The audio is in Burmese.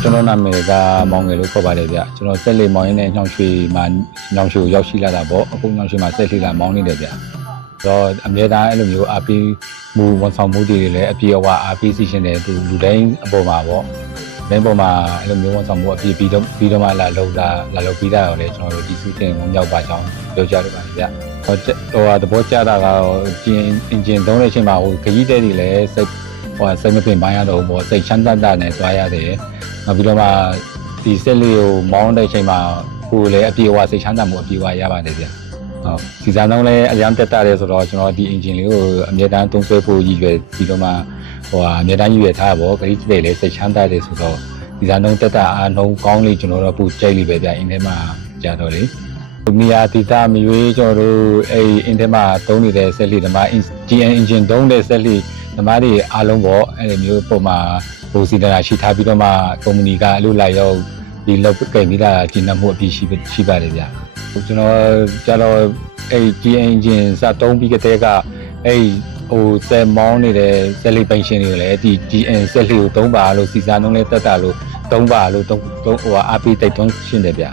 ကျွန်တော်နာမည်ကမောင်ငယ်လို့ခေါ်ပါတယ်ဗျကျွန်တော်ဆက်လေးမောင်ရင်းနဲ့ညောင်ရွှေမှာညောင်ရွှေကိုရောက်ရှိလာတာပေါ့အခုညောင်ရွှေမှာဆက်လေးလာမောင်းနေတယ်ဗျတော့အမြဲတမ်းအဲ့လိုမျိုးအားပေးမှုဝန်ဆောင်မှုတွေလည်းအပြည့်အဝအားပေးစီရှင်တယ်သူလူတိုင်းအပေါ်မှာပေါ့တိုင်းပေါ်မှာအဲ့လိုမျိုးဝန်ဆောင်မှုအပြည့်ပြီးတော့မှလာလောက်ပြီးတာရောလေကျွန်တော်တို့ဒီစုတင်ဝင်ရောက်ပါချောင်းပြောကြတယ်ပါဗျဟိုသဘောကျတာကတော့အင်ဂျင်သုံးတဲ့အချိန်မှာဟိုခရီးတဲ့တွေလည်းစိတ်မပင်ပိုင်းရတော့ဘောစိတ်ချမ်းသာတာနဲ့သွားရတယ်နောက်ပြီးတော့မှဒီစက်လေးကိုမောင်းတဲ့အချိန်မှာကိုယ်လည်းအပြေအဝစိတ်ချမ်းသာမှုအပြေအဝရပါတယ်ဗျဟုတ်စီစားနှုန်းလည်းအများတက်တာတယ်ဆိုတော့ကျွန်တော်ဒီ engine လေးကိုအမြဲတမ်းသုံးစွဲဖို့ရည်ရွယ်ပြီးတော့မှအမြဲတမ်းရည်ရွယ်ထားပါဘောခရီးတဲ့လည်းစိတ်ချမ်းသာတယ်ဆိုတော့စီစားနှုန်းတက်တာအားနှုန်းကောင်းလေးကျွန်တော်တို့ပူကြိုက်လိပဲဗျအင်းထဲမှာကြာတော့လေနေရာဒေသမရွေးကျွန်တော်တို့အဲ့အင်းထဲမှာသုံးနေတဲ့စက်လေးဓမ္မ GN engine သုံးတဲ့စက်လေးဓမ္မတွေအားလုံးပေါ့အဲ့လိုမျိုးပုံမှာဟိုစီတနာရှိထားပြီးတော့မှကုမ္ပဏီကအလို့လိုက်ရောက်ဒီလောက်ကဲမိတာကျင်းနှမှုအပြည့်ရှိပါတယ်ဗျကျွန်တော်ကျတော့အဲ့ GN engine စတုံးပြီးကတည်းကအဲ့ဟိုစက်မောင်းနေတဲ့စက်လေးပိုင်ရှင်တွေလည်းဒီ GN စက်လေးကိုသုံးပါလို့စီစားနှုန်းလေးတက်တာလို့သုံးပါလို့သုံးဟိုအားပေးတိုက်တွန်းရှင်းတယ်ဗျ